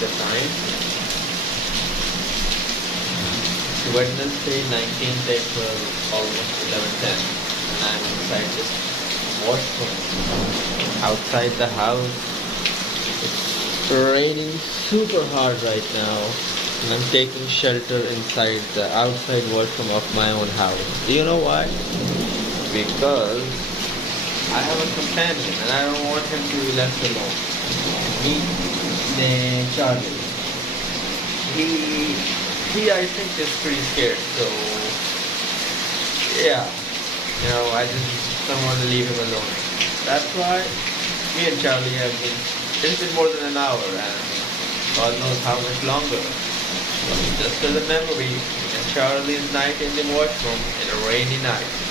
the time. Wednesday, 19th April, almost 11:10, and I'm inside this washroom. Outside the house, it's raining super hard right now, and I'm taking shelter inside the outside washroom of my own house. Do you know why? Because I have a companion, and I don't want him to be left alone. Meet Charlie. He I think is pretty scared, so yeah, I just don't want to leave him alone. That's why me and Charlie have been, it's been more than an hour, and God knows how much longer. So just as a memory, and Charlie's night in the washroom in a rainy night.